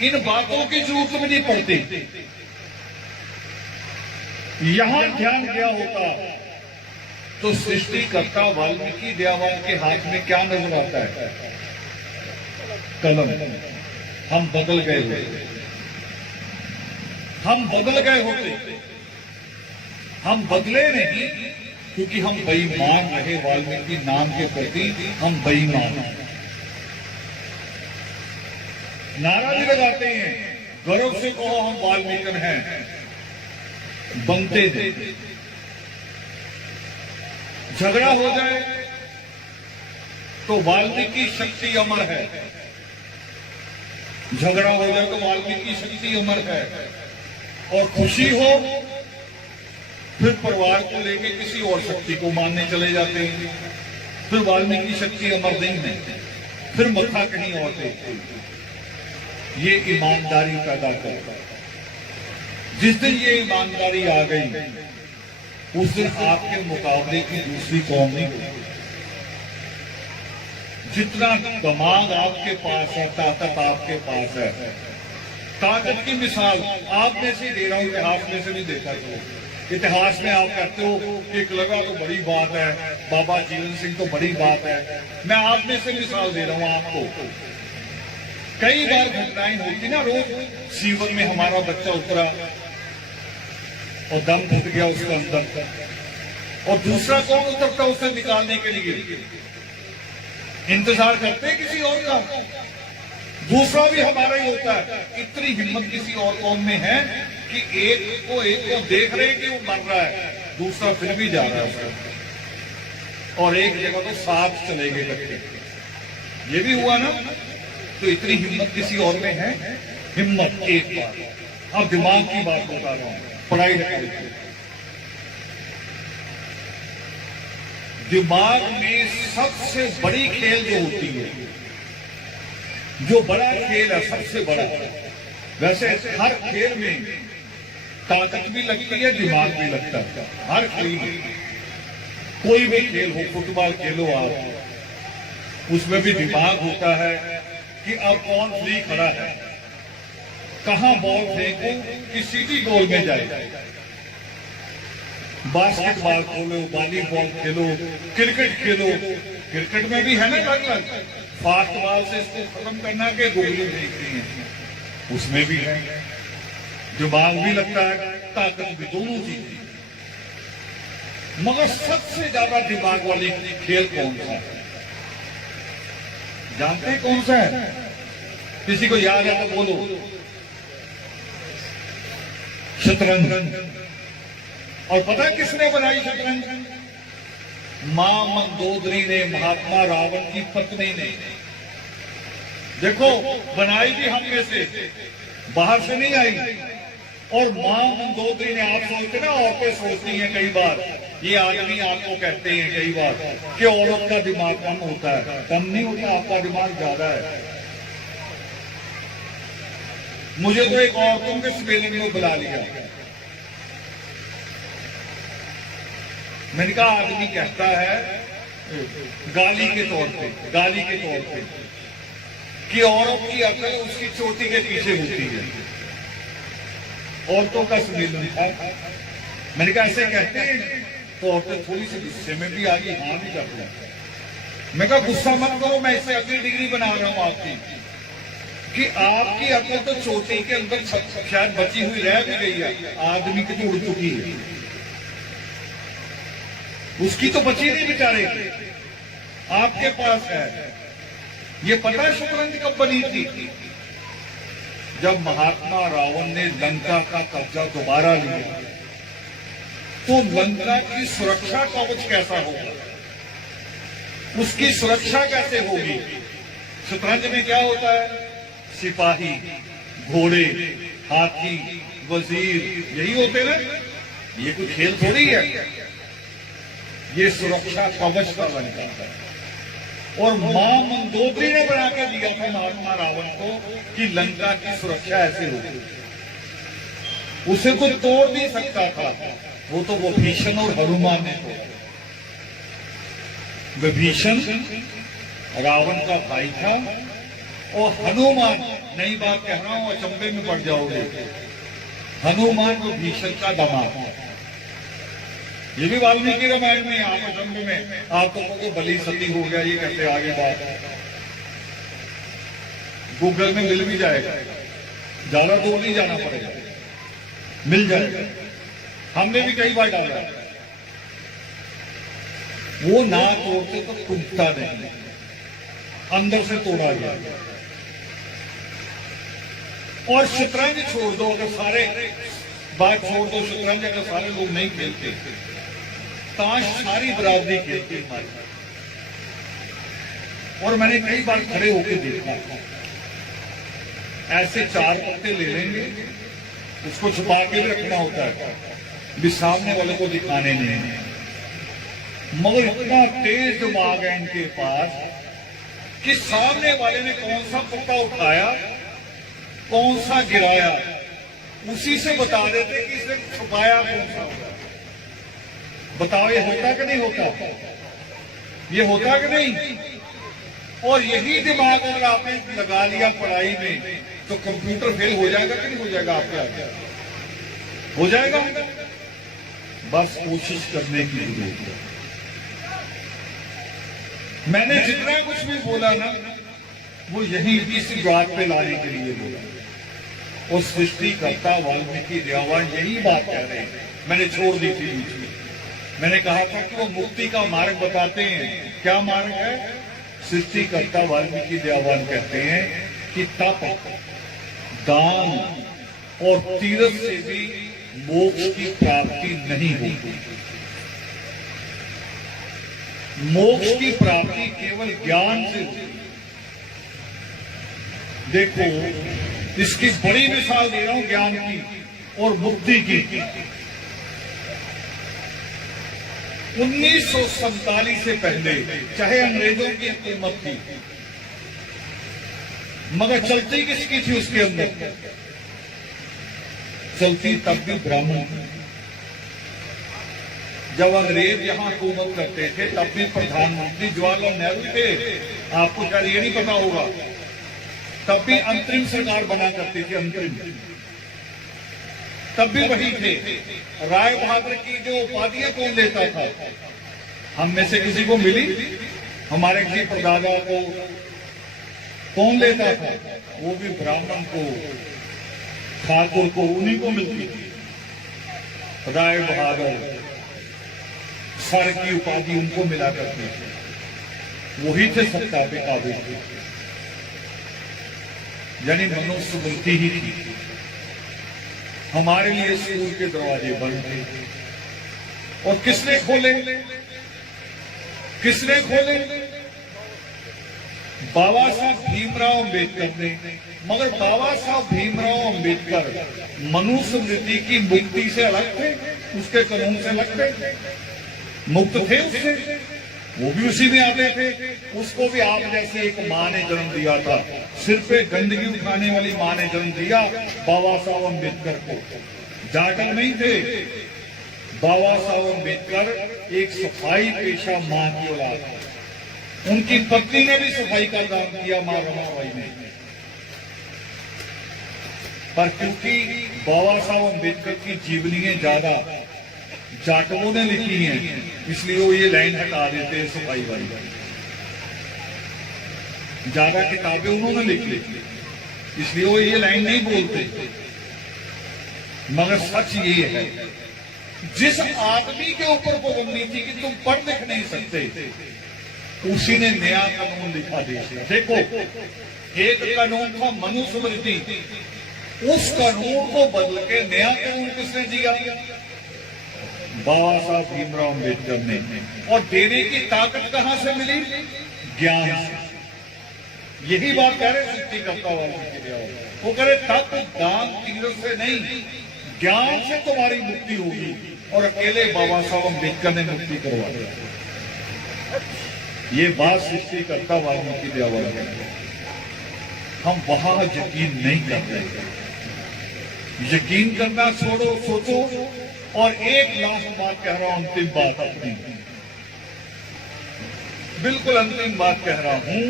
इन बातों की जरूरत भी नहीं पड़ती। यहां ध्यान गया होता तो सृष्टिकर्ता वाल्मीकि दयावान के हाथ में क्या नजर आता है? कलम। हम बदल गए होते, हम बदल गए होते। हम बदले नहीं क्योंकि हम बेईमान रहे वाल्मीकि नाम के प्रति। हम बेईमान नारा भी लगाते हैं, गर्व से कहो हम वाल्मीकि हैं, बनते थे। झगड़ा हो जाए तो वाल्मीकि शक्ति अमर है, झगड़ा हो जाए तो वाल्मीकि शक्ति अमर है। और खुशी हो फिर परिवार को लेके किसी और शक्ति को मानने चले जाते हैं, फिर वाल्मीकि शक्ति अमर नहीं है, फिर मथा कहीं और देखते। ये ईमानदारी पैदा करता है। जिस दिन ये ईमानदारी आ गई उस दिन आपके मुकाबले की दूसरी कौम नहीं होगी। जितना दिमाग आपके पास है, ताकत आपके पास है, ताकत की मिसाल आप में से दे रहा हूं, इतिहास में से नहीं देता। तो इतिहास में आप कहते हो कि एकलव्य तो बड़ी बात है, बाबा जीवन सिंह तो बड़ी बात है। मैं आप में से मिसाल दे रहा हूं आपको। कई बार घटनाएं होती ना, रोज सीवन में हमारा बच्चा उतरा और दम घुट गया उसके अंदर, और दूसरा कौन उतरता उसे निकालने के लिए? इंतजार करते किसी और का, दूसरा भी हमारा ही होता है। इतनी हिम्मत किसी और कौम में है कि एक को देख रहे कि वो मर रहा है, दूसरा फिर भी जा रहा है उसका, और एक जगह तो साथ चले गए इकट्ठे। ये भी हुआ ना। तो इतनी हिम्मत किसी और में है? हिम्मत एक बार। अब दिमाग की बात बता रहा हूं, पढ़ाई लिखाई। दिमाग में सबसे बड़ी खेल जो होती है, जो बड़ा खेल है, सबसे बड़ा। वैसे हर खेल में ताकत भी लगती है, दिमाग भी लगता है। हर खेल में, कोई भी खेल हो, फुटबॉल खेलो आप, उसमें भी दिमाग होता है कि अब कौन फ्री खड़ा है, कहां बॉल फेंको कि सीधी गोल में जाए। बास्केटबॉल खेलो, वॉलीबॉल खेलो, क्रिकेट खेलो। क्रिकेट में भी है ना गलत, फास्ट बॉल से इसको खत्म करना के गोली फेंकती है, उसमें भी है। दिमाग भी लगता है, ताकत भी, दोनों चीजें। मगर सबसे ज्यादा दिमाग वाली खेल कौन सा है? जानते हैं कौन सा है? किसी को याद है तो बोलो। शतरंज। और पता है किसने बनाई शतरंज? मां मंदोदरी ने, महात्मा रावण की पत्नी ने। देखो, बनाई भी हम में से, बाहर से नहीं आई। और मां मंदोदरी ने, आप सोचते ना, औरतें सोचती हैं कई बार, ये आदमी आपको कहते हैं कई बार कि औरत का दिमाग कम होता है। कम नहीं होता, आपका दिमाग ज्यादा है। मुझे तो एक औरतों के सम्मेलन में बुला लिया। मैंने कहा, आदमी कहता है गाली के तौर पे कि औरत की अकल उसकी चोटी के पीछे होती है। औरतों का सम्मेलन था। मैंने कहा ऐसे कहते हैं, तो औरतें थोड़ी सी गुस्से में भी आ गई, हाँ भी कर रहा। मैं कहा गुस्सा मत करो, मैं इससे अगली डिग्री बना रहा हूं आपकी, कि आपकी अकल तो चोटी के अंदर शायद बची हुई रह भी गई है, आदमी की तो उड़ चुकी है, उसकी तो बची नहीं बेचारे, आपके पास है। ये पता है शतरंज कब बनी थी? जब महात्मा रावण ने लंका का कब्जा दोबारा लिया, तो लंका की सुरक्षा कवच कैसा होगा, उसकी सुरक्षा कैसे होगी? शतरंज में क्या होता है? सिपाही, घोड़े, हाथी, वजीर, यही होते ना। ये कोई खेल थोड़ी है, ये सुरक्षा कवच का लंका है। और मां मंदोदरी ने बना के दिया था महात्मा रावण को कि लंका की सुरक्षा ऐसे होगी। उसे कोई तोड़ नहीं सकता था, वो तो विभीषण और हनुमान ने तोड़ा। विभीषण रावण का भाई था और हनुमान नई बात कह रहा हूं, अचंभे में पड़ जाओगे। हनुमान और भीषण का दामाद, ये भी वाल्मीकि रामायण में। आप अचंभे में आपको तो बलि सती हो गया, ये कैसे आगे बात। गूगल में मिल भी जाएगा, ज्यादा दूर नहीं जाना पड़ेगा, मिल जाएगा। हमने भी कई बार डाला। वो ना तोड़ते तो टूटता नहीं, अंदर से तोड़ा गया। और शतरंज छोड़ दो, अगर सारे बात छोड़ दो, शतरंज अगर सारे लोग नहीं खेलते, ताश सारी बरादरी खेलती हमारी। और मैंने कई बार खड़े होकर देखा, ऐसे 4 पत्ते ले लेंगे, उसको छुपा के भी रखना होता है, भी सामने वाले को दिखाने नहीं। मगर इतना तेज दिमाग है इनके पास कि सामने वाले ने कौन सा पत्ता उठाया, कौन सा गिराया, उसी से बता देते कि इसने छुपाया कौन सा। बताओ ये होता कि नहीं होता? ये होता कि नहीं? और यही दिमाग अगर आपने लगा लिया पढ़ाई में, तो कंप्यूटर फेल हो जाएगा कि नहीं हो जाएगा? आपके आगे हो जाएगा। बस कोशिश करने की जरूरत है। मैंने जितना कुछ भी बोला ना, वो यही इस बात पे लाने के लिए बोला। और सृष्टिकर्ता वाल्मीकि देवान यही बात कह रहे हैं। मैंने छोड़ दी थी बीच में। मैंने कहा था कि वो मुक्ति का मार्ग बताते हैं। क्या मार्ग है? सृष्टिकर्ता वाल्मीकि देवान कहते हैं कि तप, दान और तीर्थ से भी मोक्ष की प्राप्ति नहीं होती। मोक्ष की प्राप्ति केवल ज्ञान से होती। देखो, इसकी बड़ी मिसाल दे रहा हूं ज्ञान की और मुक्ति की। 1947 से पहले चाहे अंग्रेजों की हुकूमत थी, मगर चलती किसकी थी उसके अंदर? चलती तब भी ब्राह्मण। जब अंग्रेज यहां हुकूमत करते थे तब भी प्रधानमंत्री जवाहरलाल नेहरू थे। आपको शायद ये नहीं पता होगा, तब भी अंतरिम सरकार बना करती थी। अंतरिम तब भी वही थे। राय बहादुर की जो उपाधियां कौन लेता था? हम में से किसी को मिली? हमारे किसी परदादा को कौन लेता था? वो भी ब्राह्मण को, ठाकुर को, उन्हीं को मिलती थी। राय बहादुर, सर की उपाधि उनको मिला करती थी। वही थे सत्ता पे काबिल, यानी मनुस्मृति ही थी। हमारे लिए स्कूल के दरवाजे बंद थे। और किसने खोले? किसने खोले? बाबा साहब भीमराव अम्बेडकर ने। मगर बाबा साहब भीमराव अम्बेडकर मनुस्मृति की मुक्ति से अलग थे, उसके कानून से अलग थे, मुक्त थे उससे। वो भी उसी में आते थे। उसको भी आप जैसे एक मां ने जन्म दिया था, सिर पे गंदगी उठाने वाली मां ने जन्म दिया बाबा साहब अम्बेडकर को। जाटल नहीं थे। बाबा साहब अम्बेडकर एक सफाई पेशा मां की औलाद। उनकी पत्नी ने भी सफाई का काम किया, मां रमाबाई ने। पर क्योंकि बाबा साहब अम्बेडकर की जीवनियां ज्यादा जाटवों ने लिखी हैं, इसलिए वो ये लाइन हटा देते हैं सफाई वाली। ज्यादा किताबें उन्होंने लिखी, इसलिए वो ये लाइन नहीं बोलते। मगर सच ये है, जिस आदमी के ऊपर पाबंदी थी कि तुम पढ़ लिख नहीं सकते, उसी ने नया कानून लिखा देश में। देखो, एक कानून था मनुस्मृति, उस कानून को बदल के नया कानून किसने दिया? बाबा साहब भीमराव अम्बेडकर ने। और देने की ताकत कहां से मिली? ज्ञान से। यही बात कह रहे सृष्टिकर्ता वाले। वो कह रहे तप, दान, तीर्थ से नहीं, ज्ञान से तुम्हारी मुक्ति होगी। और अकेले बाबा साहब अम्बेडकर ने मुक्ति करवा दी। ये बात सृष्टिकर्ता वाल्मीकि देवान है। हम वहां यकीन नहीं करते। यकीन करना छोड़ो, सोचो। और एक लास्ट बात कह रहा हूं, अंतिम बात अपनी, बिल्कुल अंतिम बात कह रहा हूं।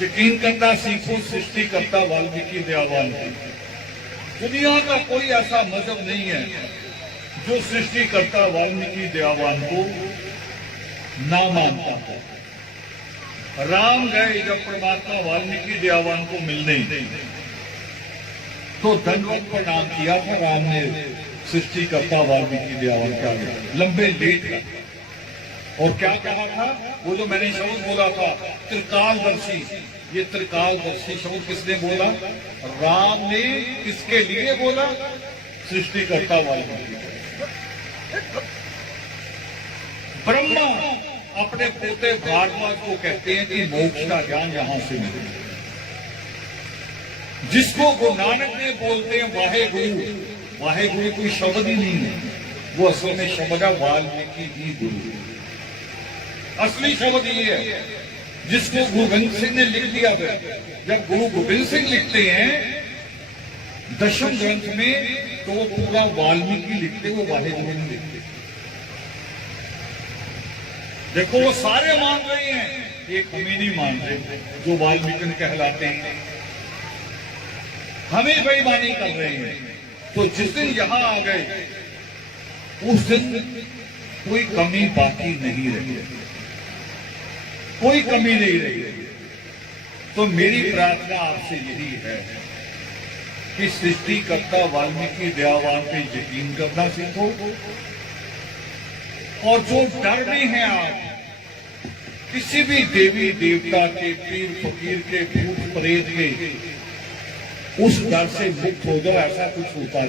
यकीन करना सीखो सृष्टिकर्ता वाल्मीकि दयावान की। दुनिया का कोई ऐसा मजहब नहीं है जो सृष्टिकर्ता वाल्मीकि दयावान को ना मानता है। राम गए जब परमात्मा वाल्मीकि दयावान को मिलने, तो दंडवत प्रणाम किया था राम ने सृष्टिकर्ता वाल्मीकि दयावान का, लंबे लेट का। और क्या कहा था? वो जो मैंने शब्द बोला था त्रिकालदर्शी, ये त्रिकालदर्शी शब्द किसने बोला? राम ने। किसके लिए बोला? सृष्टिकर्ता वाल्मीकि। ब्रह्मा अपने पोते भारद्वाज को कहते हैं कि मोक्ष का ज्ञान यहां से मिले, जिसको गुरु नानक ने बोलते हैं वाहे गुरु। वाहे गुरु कोई शब्द ही नहीं है, वो असल में शब्द है वाल्मीकि ही गुरु। असली शब्द ये है जिसको गुरु गोविंद सिंह ने लिख दिया था। जब गुरु गोविंद सिंह लिखते हैं दशम ग्रंथ में, तो वो पूरा वाल्मीकि लिखते, वो वाहे गुरु नहीं लिखते। देखो वो सारे मान रहे हैं, एक हम ही नहीं मान रहे जो वाल्मीकि कहलाते हैं, हमें बेईमानी कर रहे हैं। तो जिस दिन यहां आ गए उस दिन कोई कमी बाकी नहीं रही, कोई कमी नहीं रही। तो मेरी प्रार्थना आपसे यही है कि सृष्टिकर्ता वाल्मीकि दयावान पे यकीन करना सीखो, और जो डर में है आप किसी भी देवी देवता के, पीर फकीर के, भूत प्रेत के, उस डर से मुक्त हो जाओ। ऐसा कुछ होता है।